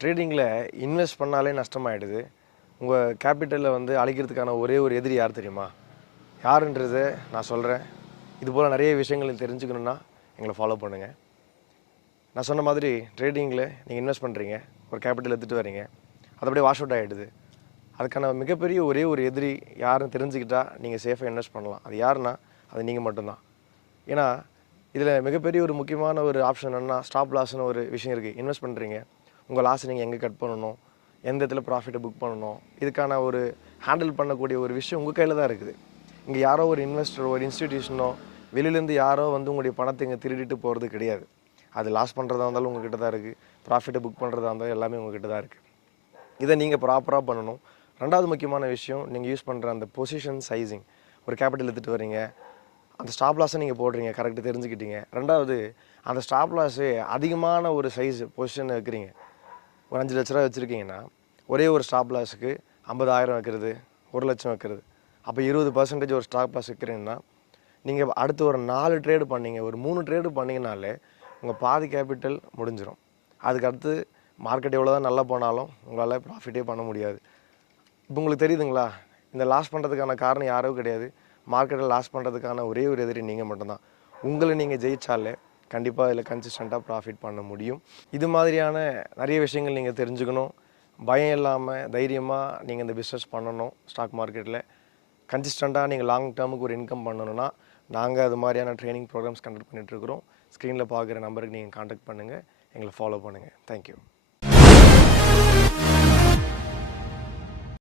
ட்ரேடிங்கில் invest பண்ணாலே நஷ்டமாயிடுது. உங்கள் கேபிட்டலை அழிக்கிறதுக்கான ஒரே ஒரு எதிரி யார் தெரியுமா? யாருன்றதை நான் சொல்கிறேன். இதுபோல் நிறைய விஷயங்கள் தெரிஞ்சுக்கணுன்னா எங்களை ஃபாலோ பண்ணுங்கள். நான் சொன்ன மாதிரி ட்ரேடிங்கில் நீங்கள் இன்வெஸ்ட் பண்ணுறீங்க, ஒரு கேபிட்டல் எடுத்துகிட்டு வரீங்க, அது அப்படியே வாஷ் அவுட் ஆகிடுது. அதுக்கான மிகப்பெரிய ஒரே ஒரு எதிரி யாருன்னு தெரிஞ்சுக்கிட்டால் நீங்கள் சேஃபாக இன்வெஸ்ட் பண்ணலாம். அது யாருன்னா அது நீங்கள் மட்டும்தான். ஏன்னா இதில் மிகப்பெரிய ஒரு முக்கியமான ஒரு ஆப்ஷன் என்னென்னா, ஸ்டாப் லாஸ்னு ஒரு விஷயம் இருக்குது. இன்வெஸ்ட் பண்ணுறீங்க, உங்கள் லாஸை நீங்கள் எங்கே கட் பண்ணணும், எந்த இடத்துல ப்ராஃபிட்டை புக் பண்ணணும், இதுக்கான ஒரு ஹேண்டில் பண்ணக்கூடிய ஒரு விஷயம் உங்கள் கையில் தான் இருக்குது. இங்கே யாரோ ஒரு இன்வெஸ்டரோ ஒரு இன்ஸ்டிடியூஷனோ வெளியிலேருந்து யாரோ உங்களுடைய பணத்தை இங்கே திருடிட்டு போகிறது கிடையாது. அது லாஸ் பண்ணுறதா இருந்தாலும் உங்கள்கிட்ட தான் இருக்குது, ப்ராஃபிட்டை புக் பண்ணுறதா இருந்தாலும் எல்லாமே உங்கள்கிட்ட தான் இருக்குது. இதை நீங்கள் ப்ராப்பராக பண்ணணும். ரெண்டாவது முக்கியமான விஷயம், நீங்கள் யூஸ் பண்ணுற அந்த பொசிஷன் சைஸிங். ஒரு கேபிட்டல் எடுத்துகிட்டு வரீங்க, அந்த ஸ்டாப் லாஸை நீங்கள் போடுறீங்க, கரெக்டாக தெரிஞ்சுக்கிட்டீங்க. ரெண்டாவது, அந்த ஸ்டாப் லாஸு அதிகமான ஒரு சைஸ் பொசிஷன் வைக்கிறீங்க. ஒரு 5 லட்ச ரூபா வச்சுருக்கீங்கன்னா ஒரே ஒரு ஸ்டாப் லாஸுக்கு 50,000 வைக்கிறது, 1 லட்சம் வைக்கிறது. அப்போ 20% ஒரு ஸ்டாப் லாஸ் வைக்கிறீங்கன்னா நீங்கள் அடுத்து ஒரு 4 ட்ரேடு பண்ணீங்க, ஒரு 3 ட்ரேடு பண்ணிங்கனாலே உங்கள் பாதி கேபிட்டல் முடிஞ்சிடும். அதுக்கடுத்து மார்க்கெட் எவ்வளோ தான் நல்லா போனாலும் உங்களால் ப்ராஃபிட்டே பண்ண முடியாது. இப்போ உங்களுக்கு தெரியுதுங்களா? இந்த லாஸ் பண்ணுறதுக்கான காரணம் யாரோ கிடையாது. மார்க்கெட்டை லாஸ் பண்ணுறதுக்கான ஒரே ஒரு எதிரி நீங்கள் மட்டும்தான். உங்களை நீங்கள் ஜெயிச்சாலே கண்டிப்பாக இதில் கன்சிஸ்டண்ட்டாக ப்ராஃபிட் பண்ண முடியும். இது மாதிரியான நிறைய விஷயங்கள் நீங்கள் தெரிஞ்சுக்கணும். பயம் இல்லாமல் தைரியமாக நீங்கள் இந்த பிஸ்னஸ் பண்ணணும். ஸ்டாக் மார்க்கெட்டில் கன்சிஸ்டண்ட்டாக நீங்கள் லாங் டேர்முக்கு ஒரு இன்கம் பண்ணணும்னா நாங்கள் அது மாதிரியான ட்ரைனிங் ப்ரோக்ராம்ஸ் கண்டக்ட் பண்ணிகிட்ருக்குறோம். ஸ்க்ரீனில் பார்க்குற நம்பருக்கு நீங்கள் கான்டாக்ட் பண்ணுங்கள், எங்களை ஃபாலோ பண்ணுங்கள். தேங்க்யூ.